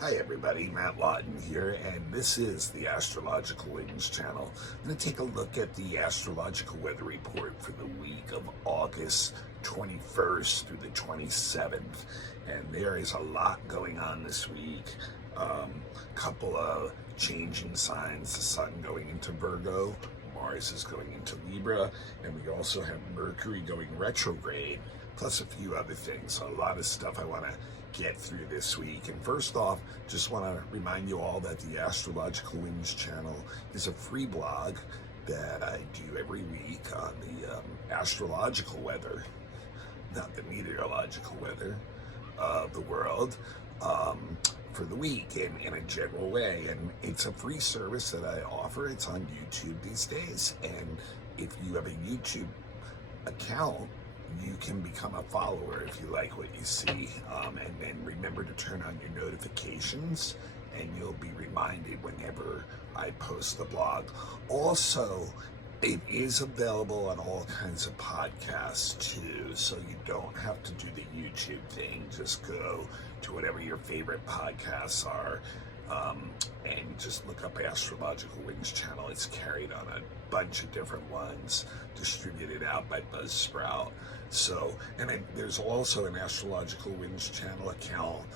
Hi everybody, Matt Lawton here, and this is the Astrological Wings channel. I'm going to take a look at the astrological weather report for the week of August 21st through the 27th. And there is a lot going on this week. Couple of changing signs, the sun going into Virgo, Mars is going into Libra, and we also have Mercury going retrograde, plus a few other things. So a lot of stuff I want to get through this week. And first off, just want to remind you all that the Astrological Wings channel is a free blog that I do every week on the astrological weather, not the meteorological weather of the world, for the week in a general way. And it's a free service that I offer. It's on YouTube these days, and if you have a YouTube account, you can become a follower if you like what you see, and then remember to turn on your notifications and you'll be reminded whenever I post the blog. Also, it is available on all kinds of podcasts too, so you don't have to do the YouTube thing. Just go to whatever your favorite podcasts are, and just look up Astrological Wings channel. It's carried on a bunch of different ones, distributed out by Buzzsprout. So, and there's also an Astrological Wings channel account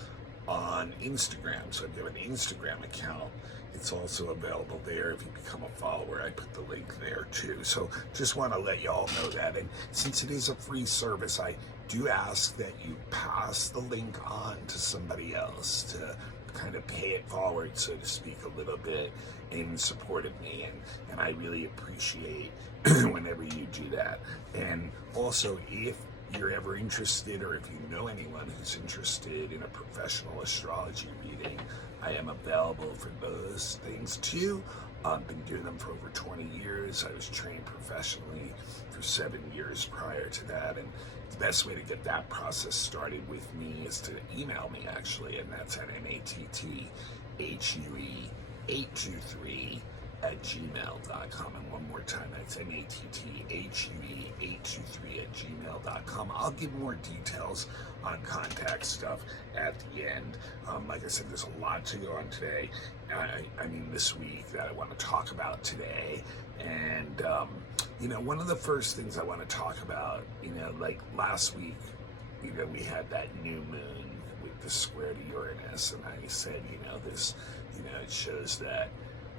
on Instagram. So if you have an Instagram account, it's also available there. If you become a follower, I put the link there too. So just want to let y'all know that. And since it is a free service, I do ask that you pass the link on to somebody else to kind of pay it forward, so to speak, a little bit in support of me, and I really appreciate whenever you do that. And also, if you're ever interested, or if you know anyone who's interested in a professional astrology reading, I am available for those things too. I've been doing them for over 20 years. I was trained professionally for 7 years prior to that, and the best way to get that process started with me is to email me, actually, and that's at matthure823@gmail.com. And one more time, that's matthure823@gmail.com. I'll give more details on contact stuff at the end. Like I said, there's a lot to go on today. This week that I want to talk about today. And, one of the first things I want to talk about, like last week, we had that new moon with the square to Uranus, and I said, this, it shows that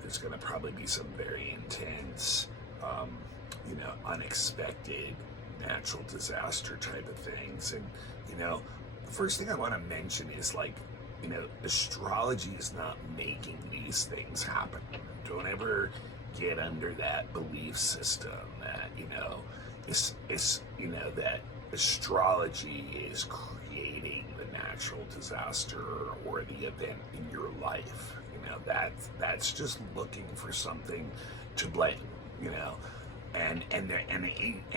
there's going to probably be some very intense, unexpected natural disaster type of things. And, the first thing I want to mention is, astrology is not making these things happen. Don't ever get under that belief system that, that astrology is creating the natural disaster or the event in your life. That's just looking for something to blame, and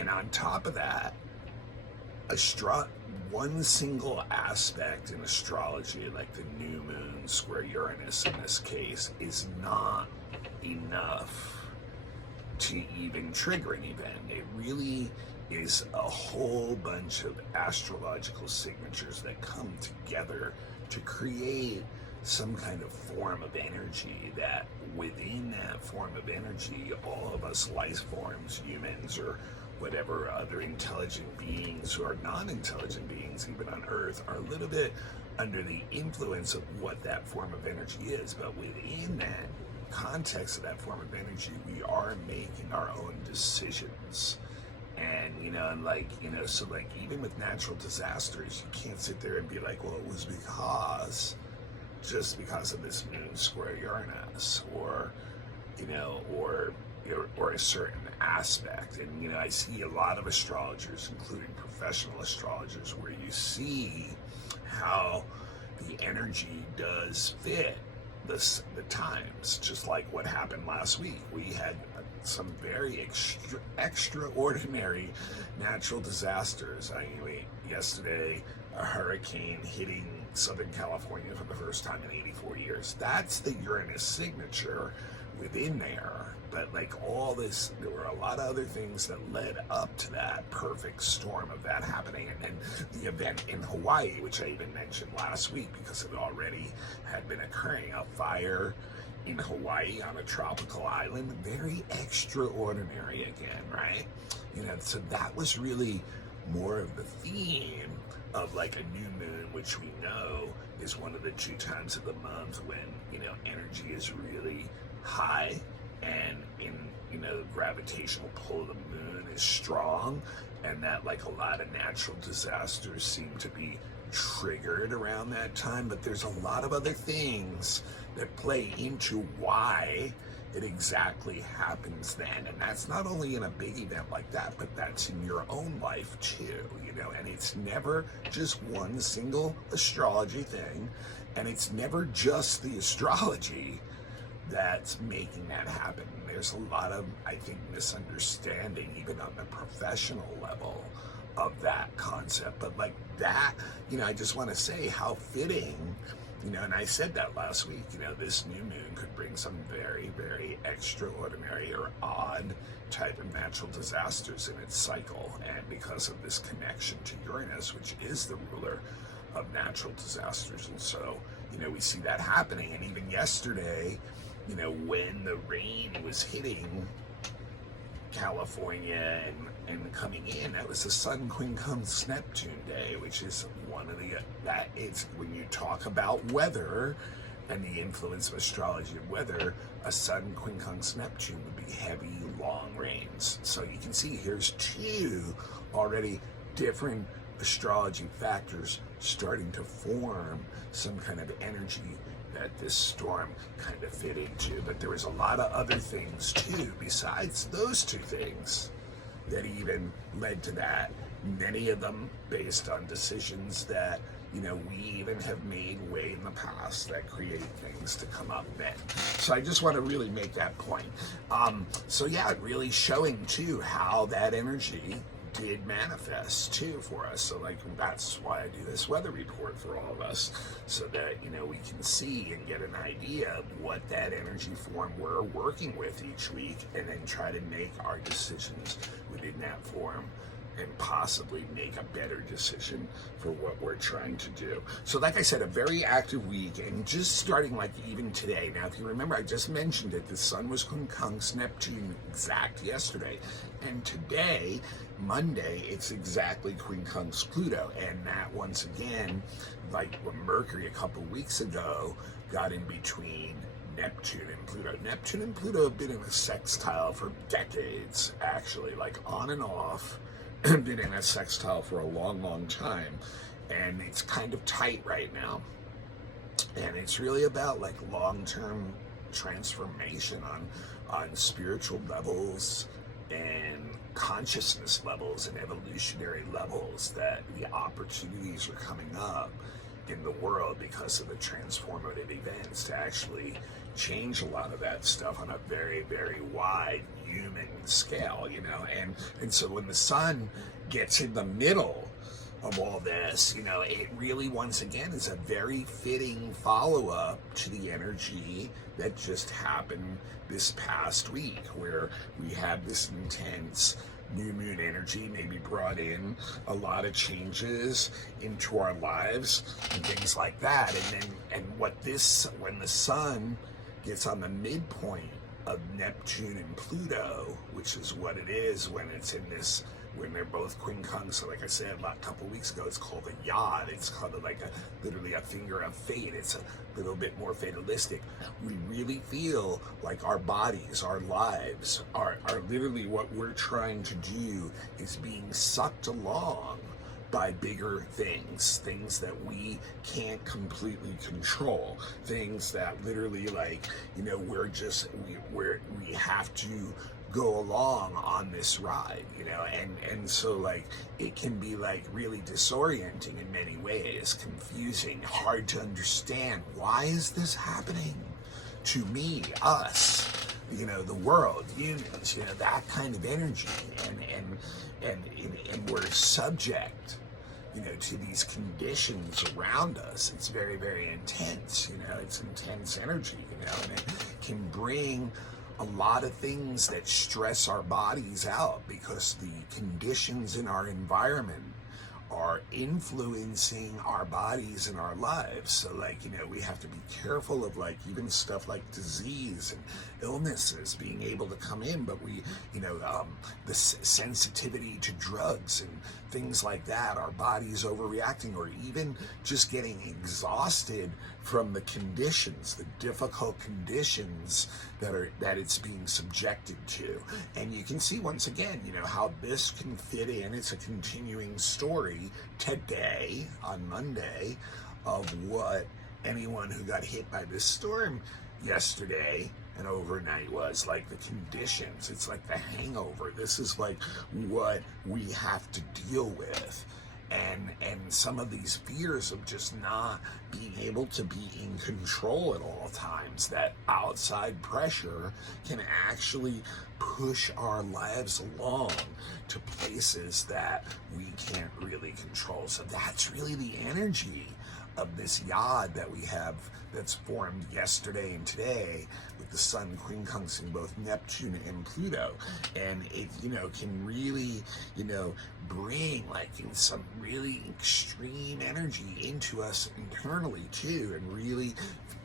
on top of that, one single aspect in astrology, like the new moon square Uranus in this case, is not enough to even trigger an event. It really is a whole bunch of astrological signatures that come together to create some kind of form of energy, that within that form of energy, all of us life forms, humans or whatever other intelligent beings or non-intelligent beings even on Earth, are a little bit under the influence of what that form of energy is. But within that context of that form of energy, we are making our own decisions. And, so even with natural disasters, you can't sit there and be like, well, it was just because of this moon square Uranus, or a certain aspect. And, I see a lot of astrologers, including professional astrologers, where you see how the energy does fit the times, just like what happened last week. We had some very extraordinary natural disasters. Yesterday, a hurricane hitting Southern California for the first time in 84 years. That's the Uranus signature, within there. But like all this, there were a lot of other things that led up to that perfect storm of that happening. And then the event in Hawaii, which I even mentioned last week because it already had been occurring, a fire in Hawaii on a tropical island, very extraordinary again, right? So that was really more of the theme of like a new moon, which we know is one of the 2 times of the month when, energy is really high, and the gravitational pull of the moon is strong, and that like a lot of natural disasters seem to be triggered around that time. But there's a lot of other things that play into why it exactly happens then. And that's not only in a big event like that, but that's in your own life too, and it's never just one single astrology thing, and it's never just the astrology that's making that happen. There's a lot of, I think, misunderstanding even on the professional level of that concept. But like that, I just want to say how fitting, and I said that last week, this new moon could bring some very, very extraordinary or odd type of natural disasters in its cycle. And because of this connection to Uranus, which is the ruler of natural disasters. And so, we see that happening. And even yesterday, when the rain was hitting California and coming in, that was the Sun quincunx Neptune day, which is one of that it's, when you talk about weather and the influence of astrology of weather, a Sun quincunx Neptune would be heavy, long rains. So you can see here's 2 already different astrology factors starting to form some kind of energy that this storm kind of fit into. But there was a lot of other things too, besides those 2 things, that even led to that. Many of them based on decisions that, we even have made way in the past that create things to come up then. So I just want to really make that point. So yeah, really showing too how that energy did manifest too for us. So like that's why I do this weather report for all of us, so that we can see and get an idea of what that energy form we're working with each week, and then try to make our decisions within that form and possibly make a better decision for what we're trying to do. So like I said, a very active week, and just starting like even today. Now, if you remember, I just mentioned it, the Sun was quincunx Neptune exact yesterday, and today, Monday, it's exactly quincunx Pluto. And that once again, like when Mercury a couple weeks ago got in between Neptune and Pluto. Neptune and Pluto have been in a sextile for decades, actually, like on and off, been in a sextile for a long, long time. And it's kind of tight right now. And it's really about like long-term transformation on spiritual levels and consciousness levels and evolutionary levels, that the opportunities are coming up in the world because of the transformative events to actually change a lot of that stuff on a very, very wide human scale, and so when the Sun gets in the middle of all this, it really once again is a very fitting follow-up to the energy that just happened this past week, where we had this intense new moon energy maybe brought in a lot of changes into our lives and things like that. And when the Sun gets on the midpoint of Neptune and Pluto, which is what it is when it's in this, when they're both quincunx. So like I said a couple weeks ago, it's called a yod. It's called like literally a finger of fate. It's a little bit more fatalistic. We really feel like our bodies, our lives are literally, what we're trying to do is being sucked along by bigger things that we can't completely control, things that literally we have to go along on this ride, and so like it can be like really disorienting in many ways, confusing, hard to understand. Why is this happening to me, us, the world, humans, that kind of energy, and we're subject, to these conditions around us. It's very, very intense, it's intense energy, and it can bring a lot of things that stress our bodies out because the conditions in our environment are influencing our bodies and our lives. So like, we have to be careful of like even stuff like disease and illnesses being able to come in, but the sensitivity to drugs and things like that, our bodies overreacting, or even just getting exhausted from the conditions, the difficult conditions that it's being subjected to. And you can see once again, how this can fit in. It's a continuing story today on Monday of what anyone who got hit by this storm yesterday and overnight was like. The conditions, it's like the hangover. This is like what we have to deal with. And some of these fears of just not being able to be in control at all times, that outside pressure can actually push our lives along to places that we can't really control. So that's really the energy of this yod that we have that's formed yesterday and today, with the sun quincunxing both Neptune and Pluto. And it, can really, bring like some really extreme energy into us internally too, and really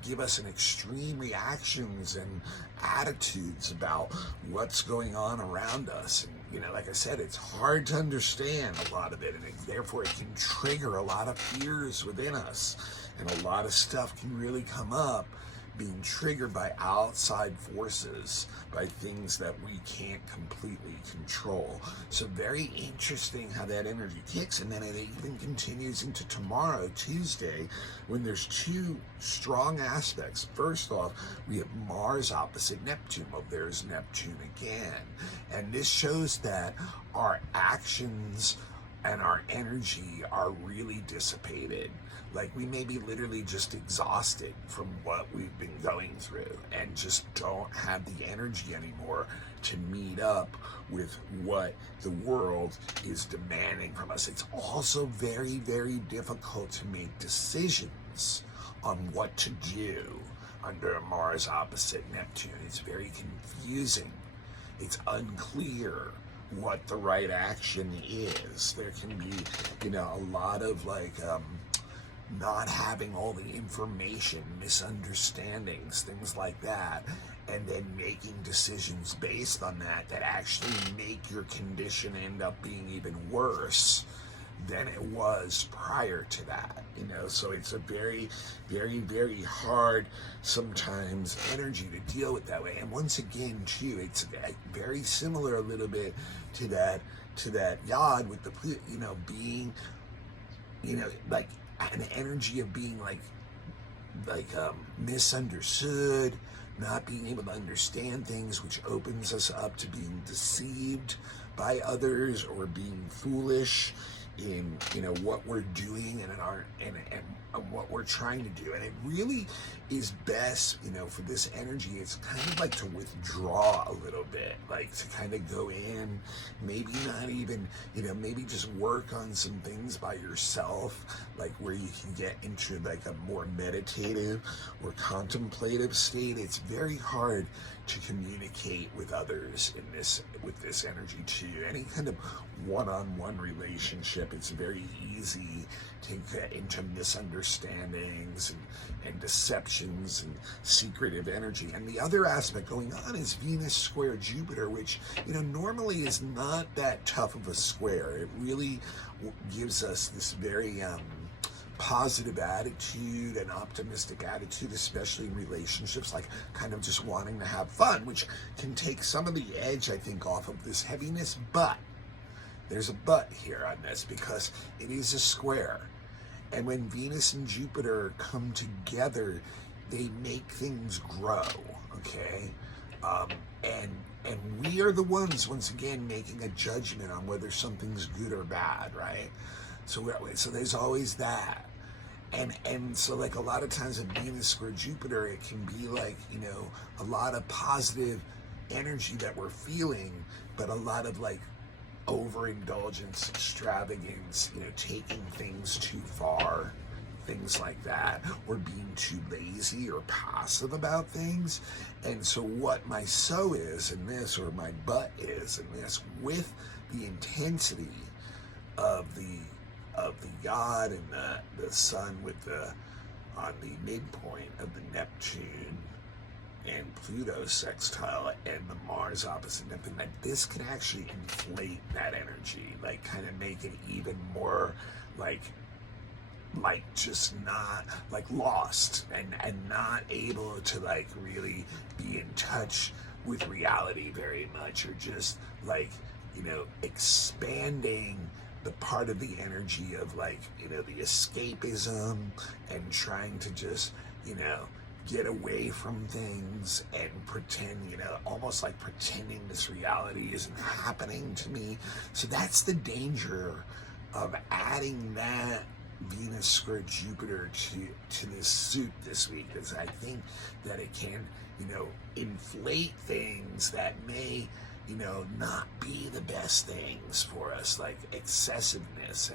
give us an extreme reactions and attitudes about what's going on around us. And like I said, it's hard to understand a lot of it, and therefore it can trigger a lot of fears within us, and a lot of stuff can really come up being triggered by outside forces, by things that we can't completely control. So very interesting how that energy kicks, and then it even continues into tomorrow, Tuesday, when there's two strong aspects. First off, we have Mars opposite Neptune. Well, there's Neptune again. And this shows that our actions and our energy are really dissipated. Like, we may be literally just exhausted from what we've been going through and just don't have the energy anymore to meet up with what the world is demanding from us. It's also very, very difficult to make decisions on what to do under Mars opposite Neptune. It's very confusing. It's unclear what the right action is. There can be, a lot of not having all the information, misunderstandings, things like that, and then making decisions based on that actually make your condition end up being even worse than it was prior to that. So it's a very, very, very hard sometimes energy to deal with that way. And once again too, it's very similar a little bit to that yod with the being like an energy of being misunderstood, not being able to understand things, which opens us up to being deceived by others or being foolish in what we're doing and what we're trying to do. And it really is best for this energy, it's kind of like to withdraw a little bit, like to kind of go in, maybe not even maybe just work on some things by yourself, like where you can get into like a more meditative or contemplative state. It's very hard to communicate with others with this energy too. Any kind of one-on-one relationship, it's very easy to get into misunderstandings and deceptions and secretive energy. And the other aspect going on is Venus square Jupiter, which normally is not that tough of a square. It really gives us this very positive attitude and optimistic attitude, especially in relationships, like kind of just wanting to have fun, which can take some of the edge, I think, off of this heaviness. But there's a but here on this, because it is a square. And when Venus and Jupiter come together, they make things grow, okay? And we are the ones, once again, making a judgment on whether something's good or bad, right? So there's always that. And so like a lot of times in Venus square Jupiter, it can be like, a lot of positive energy that we're feeling, but a lot of like overindulgence, extravagance, taking things too far things like that, or being too lazy or passive about things. And so what my so is in this, or my but is in this, with the intensity of the God and the sun with the on the midpoint of the Neptune and Pluto sextile and the Mars opposite Neptune, that this can actually inflate that energy, like kind of make it even more like just not like lost and not able to like really be in touch with reality very much, or just like, you know, expanding the part of the energy of like, you know, the escapism and trying to just, you know, get away from things and pretend, you know, almost like pretending this reality isn't happening to me. So that's the danger of adding that Venus square Jupiter to this suit this week, is I think that it can, you know, inflate things that may, you know, not be the best things for us, like excessiveness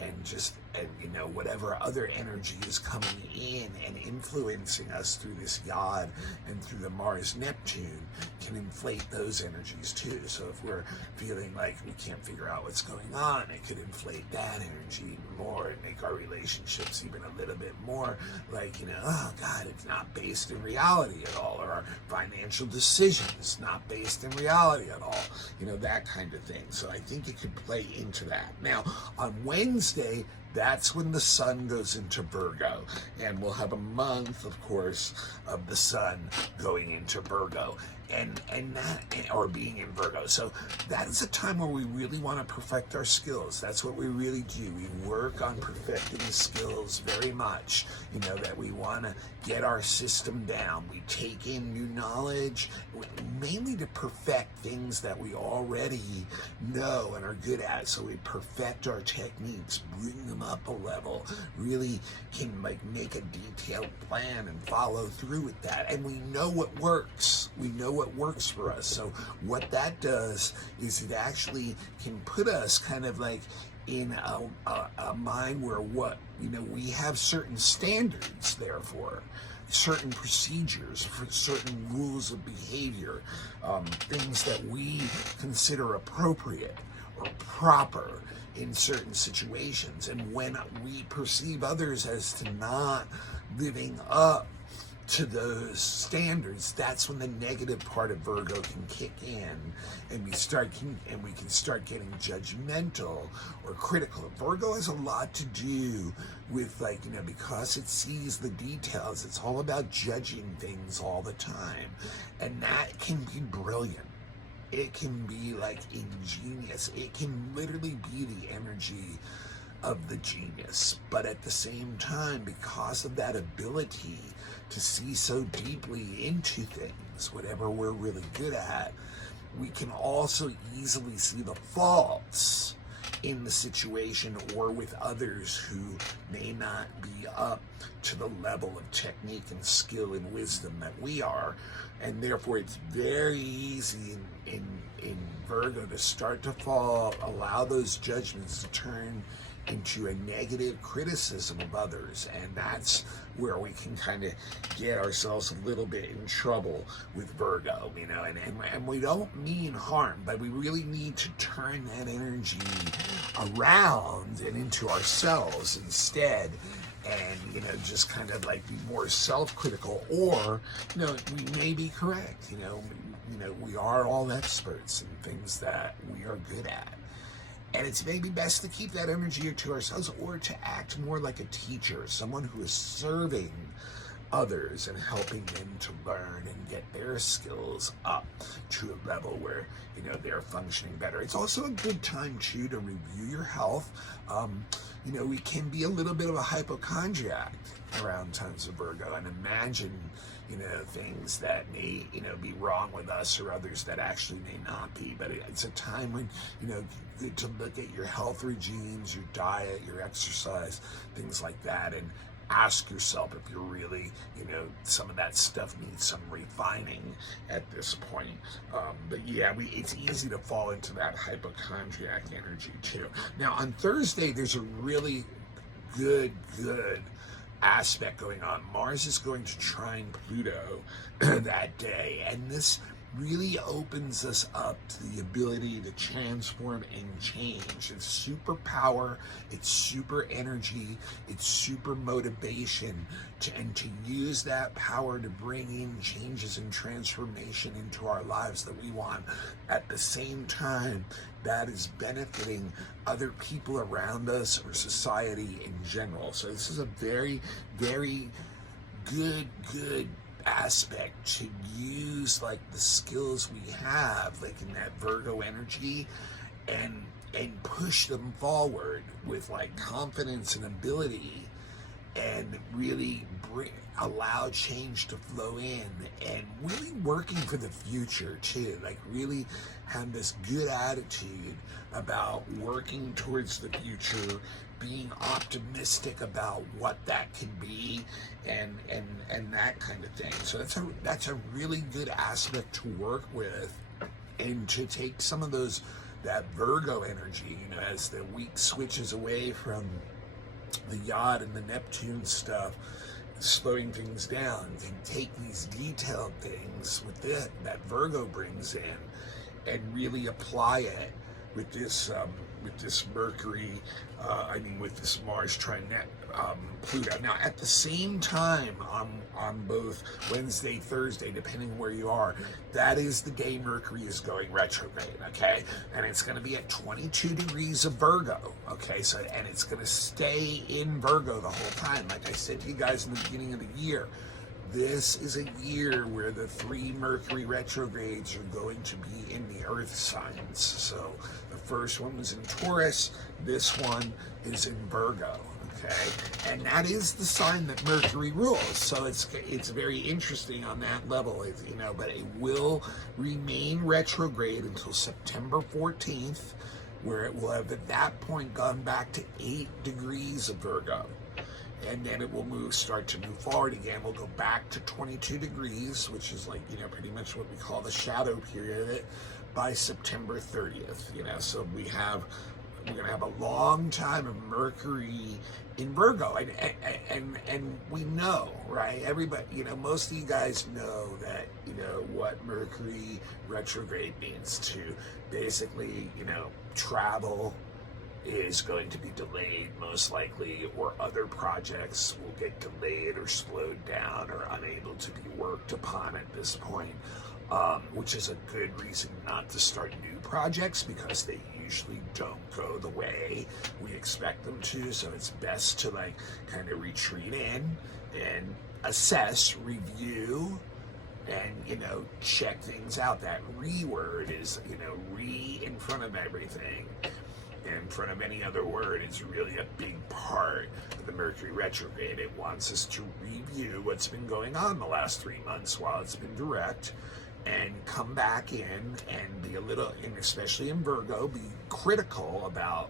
and just, and you know, whatever other energy is coming in and influencing us through this God and through the Mars Neptune can inflate those energies too. So if we're feeling like we can't figure out what's going on, it could inflate that energy even more and make our relationships even a little bit more like, you know, oh God, it's not based in reality at all, or our financial decisions not based in reality at all, you know, that kind of thing. So I think it could play into that. Now on Wednesday, that's when the sun goes into Virgo, and we'll have a month, of course, of the sun going into Virgo, and that, or being in Virgo. So that is a time where we really want to perfect our skills. That's what we really do. We work on perfecting skills very much, you know, that we want to get our system down. We take in new knowledge, mainly to perfect things that we already know and are good at. So we perfect our techniques, bring them up a level, really can like make a detailed plan and follow through with that. And we know what works. We know what works for us. So what that does is it actually can put us kind of like in a mind where, what, you know, we have certain standards, therefore certain procedures for certain rules of behavior, things that we consider appropriate or proper in certain situations. And when we perceive others as to not living up to those standards, that's when the negative part of Virgo can kick in, and we can start getting judgmental or critical. Virgo has a lot to do with, like, you know, because it sees the details, it's all about judging things all the time, and that can be brilliant. It can be like ingenious. It can literally be the energy of the genius. But at the same time, because of that ability to see so deeply into things, whatever we're really good at, we can also easily see the faults in the situation or with others who may not be up to the level of technique and skill and wisdom that we are. And therefore it's very easy in Virgo to start to fall, allow those judgments to turn into a negative criticism of others. And that's where we can kind of get ourselves a little bit in trouble with Virgo, you know, and we don't mean harm, but we really need to turn that energy around and into ourselves instead. And, you know, just kind of like be more self-critical, or, you know, we may be correct, you know, we are all experts in things that we are good at. And it's maybe best to keep that energy to ourselves, or to act more like a teacher, someone who is serving others and helping them to learn and get their skills up to a level where, you know, they're functioning better. It's also a good time too to review your health. You know, we can be a little bit of a hypochondriac around times of Virgo and imagine, you know, things that may, you know, be wrong with us or others that actually may not be. But it's a time when, you know, good to look at your health regimes, your diet, your exercise, things like that, and ask yourself if you're really, you know, some of that stuff needs some refining at this point. But yeah, it's easy to fall into that hypochondriac energy too. Now on Thursday, there's a really good aspect going on. Mars is going to trine Pluto that day, and this really opens us up to the ability to transform and change. It's superpower, it's super energy, it's super motivation, and to use that power to bring in changes and transformation into our lives that we want. At the same time, that is benefiting other people around us or society in general. So this is a very, very good aspect to use like the skills we have, like in that Virgo energy, and push them forward with like confidence and ability, and really allow change to flow in, and really working for the future too, like really have this good attitude about working towards the future, being optimistic about what that can be, and that kind of thing. So that's a really good aspect to work with, and to take some of that Virgo energy, you know, as the week switches away from the yacht and the Neptune stuff, slowing things down, and take these detailed things with that Virgo brings in, and really apply it with this Mercury, with this Mars trine Pluto. Now, at the same time, on both Wednesday, Thursday, depending where you are, that is the day Mercury is going retrograde, okay? And it's going to be at 22 degrees of Virgo, okay? So, and it's going to stay in Virgo the whole time. Like I said to you guys in the beginning of the year, this is a year where the 3 Mercury retrogrades are going to be in the Earth signs. So the first one was in Taurus, this one is in Virgo, okay? And that is the sign that Mercury rules. So it's very interesting on that level, you know, but it will remain retrograde until September 14th, where it will have at that point gone back to 8 degrees of Virgo. And then it will start to move forward again. We'll go back to 22 degrees, which is like, you know, pretty much what we call the shadow period, by September 30th, you know. So we're going to have a long time of Mercury in Virgo. And we know, right? Everybody, you know, most of you guys know that, you know, what Mercury retrograde means to basically, you know, travel is going to be delayed most likely, or other projects will get delayed or slowed down or unable to be worked upon at this point, which is a good reason not to start new projects, because they usually don't go the way we expect them to. So it's best to like kind of retreat in and assess, review, and, you know, check things out. That word is, you know, in front of everything, in front of any other word, is really a big part of the Mercury retrograde. It wants us to review what's been going on the last 3 months while it's been direct, and come back in and be a little, and especially in Virgo, be critical about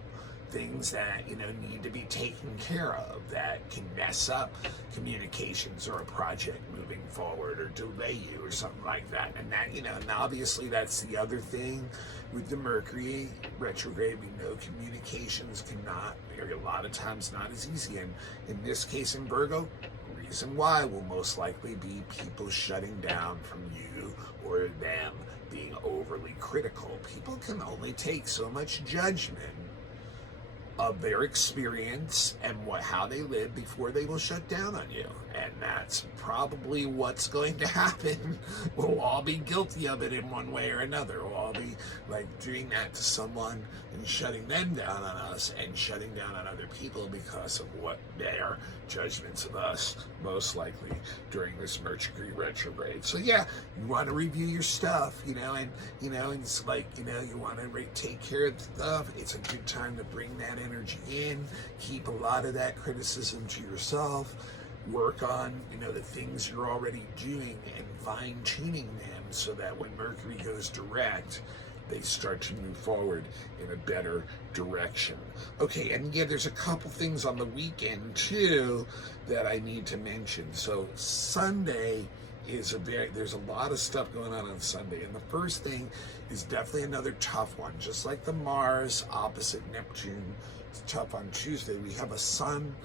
things that, you know, need to be taken care of, that can mess up communications or a project moving forward, or delay you or something like that. And that, you know, and obviously that's the other thing with the Mercury retrograde. We know communications cannot, or a lot of times not as easy. And in this case in Virgo, reason why will most likely be people shutting down from you, or them being overly critical. People can only take so much judgment of their experience and how they live before they will shut down on you. And that's probably what's going to happen. We'll all be guilty of it in one way or another. We'll all be like doing that to someone and shutting them down on us, and shutting down on other people because of what their judgments of us, most likely during this Mercury retrograde. So yeah, you want to review your stuff, you know, and it's like, you know, you want to take care of stuff. It's a good time to bring that energy in, keep a lot of that criticism to yourself, work on, you know, the things you're already doing, and fine-tuning them so that when Mercury goes direct, they start to move forward in a better direction. Okay, and yeah, there's a couple things on the weekend too that I need to mention. So Sunday is there's a lot of stuff going on Sunday. And the first thing is definitely another tough one. Just like the Mars opposite Neptune tough on Tuesday. We have a Sun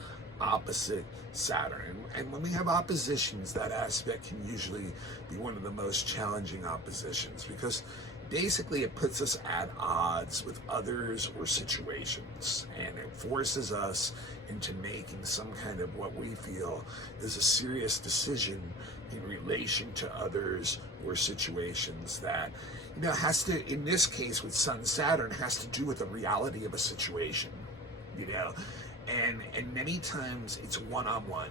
opposite Saturn. And when we have oppositions, that aspect can usually be one of the most challenging oppositions, because basically it puts us at odds with others or situations, and it forces us into making some kind of what we feel is a serious decision in relation to others or situations that, has to, in this case with Sun Saturn, has to do with the reality of a situation, and many times it's one-on-one.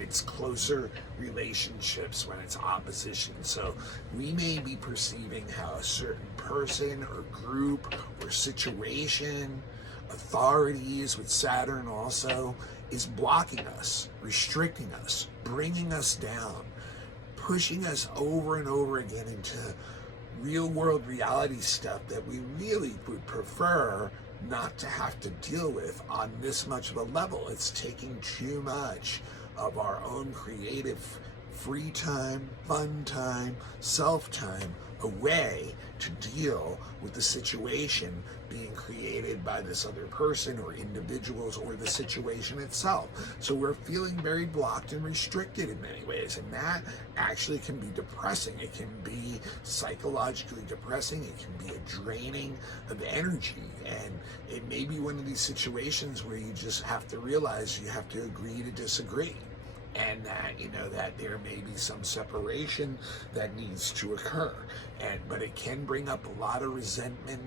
It's closer relationships when it's opposition. So we may be perceiving how a certain person or group or situation, authorities with Saturn also, is blocking us, restricting us, bringing us down, pushing us over and over again into real world reality stuff that we really would prefer not to have to deal with on this much of a level. It's taking too much of our own creative free time, fun time, self-time away to deal with the situation being created by this other person or individuals or the situation itself. So we're feeling very blocked and restricted in many ways, and that actually can be depressing. It can be psychologically depressing. It can be a draining of energy, and it may be one of these situations where you just have to realize you have to agree to disagree, and that that there may be some separation that needs to occur, but it can bring up a lot of resentment.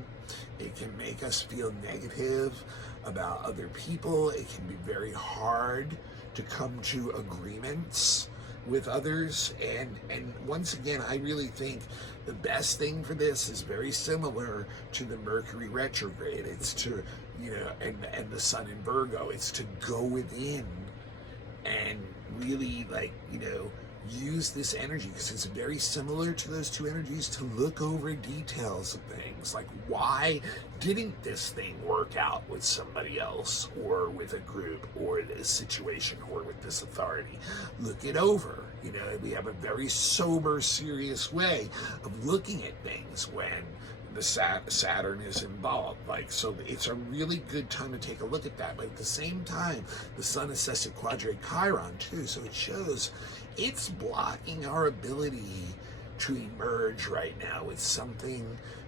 It can make us feel negative about other people. It can be very hard to come to agreements with others, and once again, I really think the best thing for this is very similar to the Mercury retrograde. It's to and the Sun in Virgo. It's to go within and really use this energy, because it's very similar to those two energies, to look over details of things, like why didn't this thing work out with somebody else or with a group or this situation or with this authority. Look it over. We have a very sober, serious way of looking at things when the Saturn is involved. So it's a really good time to take a look at that. But at the same time, the Sun is session quadrate Chiron too, so it shows it's blocking our ability to emerge right now with something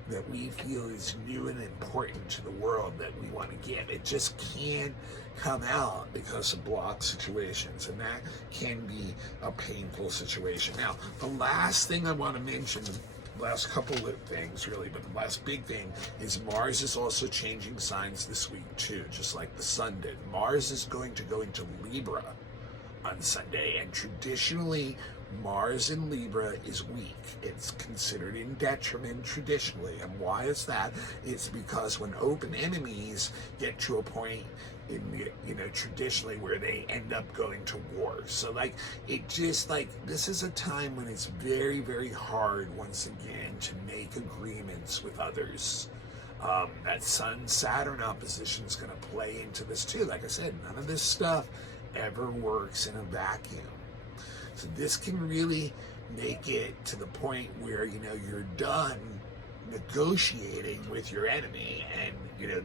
that we feel is new and important to the world that we want to give. It just can't come out because of block situations, and that can be a painful situation. Now, the last thing I want to mention, last couple of things really, but the last big thing is Mars is also changing signs this week too, just like the Sun did. Mars is going to go into Libra on Sunday, and traditionally Mars in Libra is weak. It's considered in detriment traditionally. And why is that? It's because when open enemies get to a point in traditionally where they end up going to war. So this is a time when it's very, very hard once again to make agreements with others. That Sun-Saturn opposition is going to play into this too. Like I said, none of this stuff ever works in a vacuum. So this can really make it to the point where you're done negotiating with your enemy, and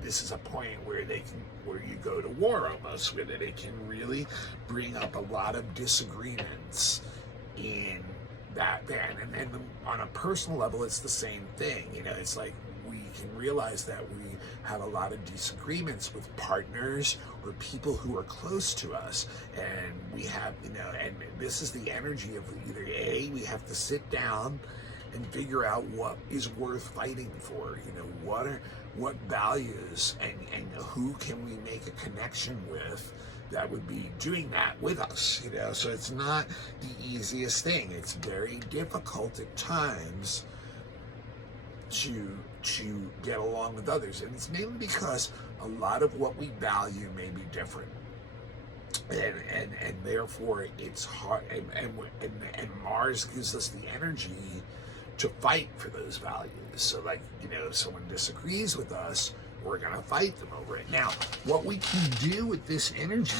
this is a point where you go to war almost with it. It can really bring up a lot of disagreements in that band. And then on a personal level, it's the same thing. It's like we can realize that we have a lot of disagreements with partners or people who are close to us, and we have and this is the energy of either we have to sit down and figure out what is worth fighting for, what values and who can we make a connection with that would be doing that with us, so it's not the easiest thing. It's very difficult at times to get along with others, and it's mainly because a lot of what we value may be different, and therefore it's hard, and Mars gives us the energy to fight for those values. So if someone disagrees with us, we're going to fight them over it. Now, what we can do with this energy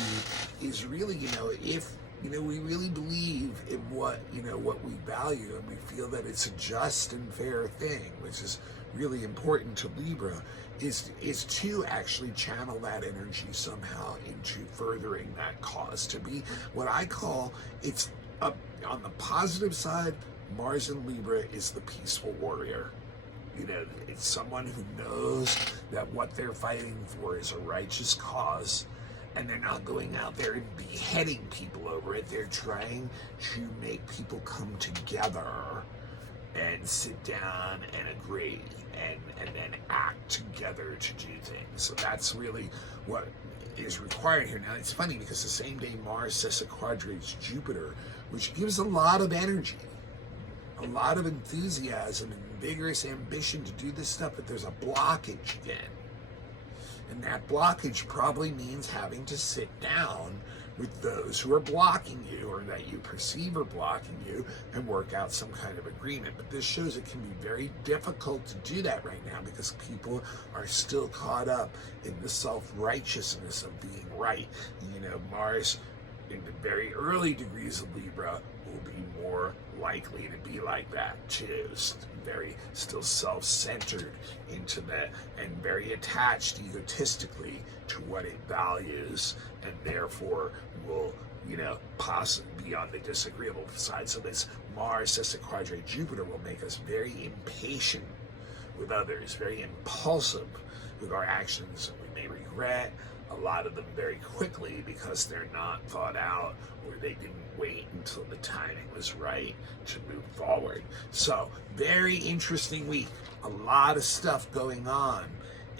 is really, if we really believe in what we value, and we feel that it's a just and fair thing, which is really important to Libra, is to actually channel that energy somehow into furthering that cause, to be what I call, it's on the positive side, Mars in Libra is the peaceful warrior. It's someone who knows that what they're fighting for is a righteous cause, and they're not going out there and beheading people over it. They're trying to make people come together and sit down and agree and then act together to do things. So that's really what is required here. Now, it's funny because the same day Mars sesquiquadrates Jupiter, which gives a lot of energy, a lot of enthusiasm and vigorous ambition to do this stuff, but there's a blockage again. And that blockage probably means having to sit down with those who are blocking you, or that you perceive are blocking you, and work out some kind of agreement. But this shows it can be very difficult to do that right now, because people are still caught up in the self-righteousness of being right. Mars in the very early degrees of Libra will be more likely to be like that too. Very still self-centered into that, and very attached egotistically to what it values, and therefore will possibly be on the disagreeable side. So this Mars sesquiquadrate Jupiter will make us very impatient with others, very impulsive with our actions, and we may regret a lot of them very quickly because they're not thought out, or they didn't wait until the timing was right to move forward. So very interesting week, a lot of stuff going on,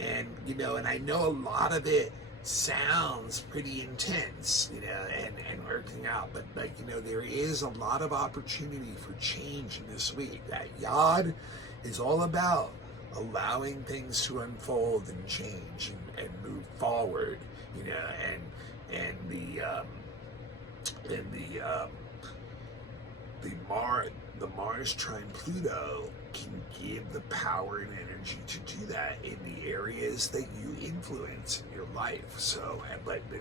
and and I know a lot of it sounds pretty intense, and working out, but there is a lot of opportunity for change in this week. That Yod is all about allowing things to unfold and change and move forward, the Mars trine Pluto can give the power and energy to do that in the areas that you influence in your life. So, but the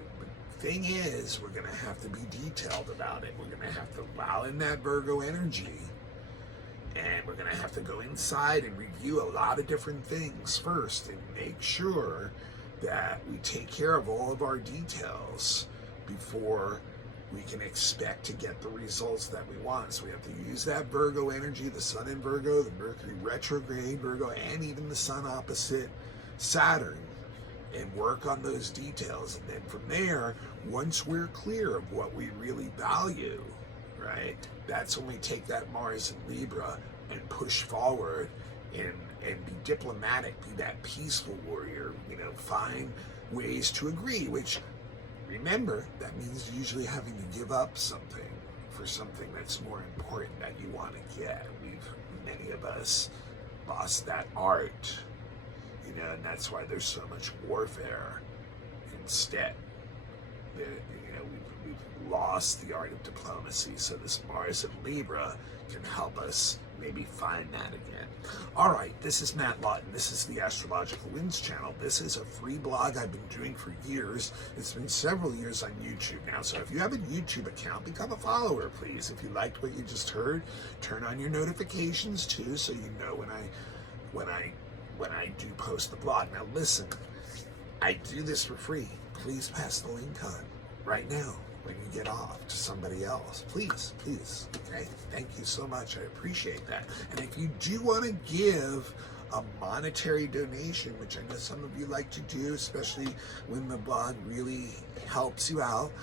thing is, we're going to have to be detailed about it. We're going to have to allow in that Virgo energy, and we're going to have to go inside and review a lot of different things first, and make sure that we take care of all of our details before we can expect to get the results that we want. So we have to use that Virgo energy, the Sun in Virgo, the Mercury retrograde Virgo, and even the Sun opposite Saturn, and work on those details. And then from there, once we're clear of what we really value, right, that's when we take that Mars in Libra and push forward and be diplomatic, be that peaceful warrior, find ways to agree, which, remember, that means usually having to give up something for something that's more important that you want to get. Many of us lost that art, and that's why there's so much warfare. Instead, we've lost the art of diplomacy. So this Mars in Libra can help us maybe find that again. All right, this is Matt Lawton. This is the Astrological Winds channel. This is a free blog I've been doing for years. It's been several years on YouTube now. So if you have a YouTube account, become a follower, please. If you liked what you just heard, turn on your notifications too, so you know when I do post the blog. Now listen, I do this for free. Please pass the link on right now when you get off to somebody else. Please, okay? Thank you so much. I appreciate that. And if you do want to give a monetary donation, which I know some of you like to do, especially when the blog really helps you out,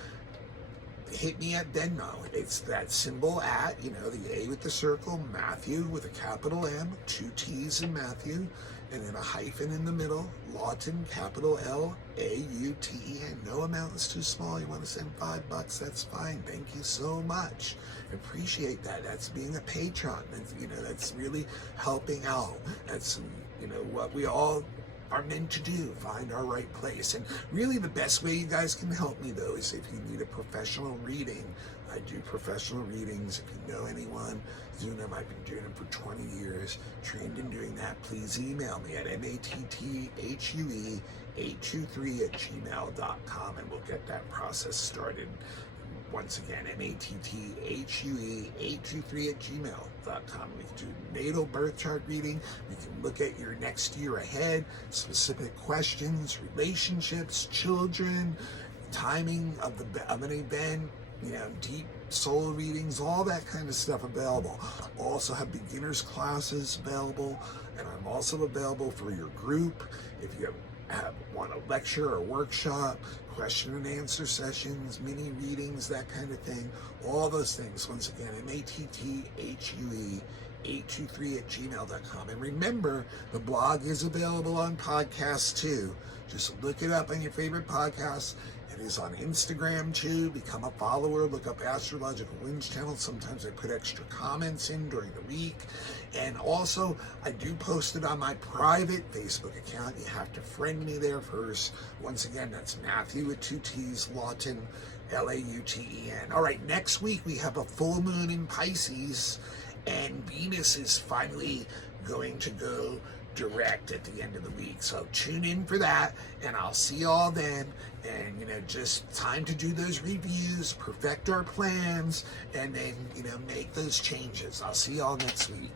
hit me at Venmo. It's that symbol at, the A with the circle, Matthew with a capital M, 2 T's in Matthew, and then a hyphen in the middle, Lawton, capital L-A-U-T-E-N. No amount is too small. You want to send $5, that's fine. Thank you so much. Appreciate that. That's being a patron. That's, that's really helping out. That's, what we all are meant to do, find our right place. And really the best way you guys can help me, though, is if you need a professional reading. I do professional readings. If you know anyone doing them, I've been doing them for 20 years, trained in doing that, please email me at matthue823@gmail.com, and we'll get that process started. Once again, MATTHUE823@gmail.com. We can do natal birth chart reading. We can look at your next year ahead, specific questions, relationships, children, timing of an event, deep soul readings, all that kind of stuff available. Also have beginners classes available, and I'm also available for your group if you want a lecture or workshop, question and answer sessions, mini readings, that kind of thing. All those things. Once again, MATTHUE823@gmail.com. And remember, the blog is available on podcasts too. Just look it up on your favorite podcasts. It is on Instagram too. Become a follower. Look up Astrological Winds channel. Sometimes I put extra comments in during the week. And also, I do post it on my private Facebook account. You have to friend me there first. Once again, that's Matthew with 2 T's, Lawton, Lauten. All right, next week we have a full moon in Pisces, and Venus is finally going to go direct at the end of the week. So tune in for that, and I'll see you all then. And just time to do those reviews, perfect our plans, and then make those changes. I'll see you all next week.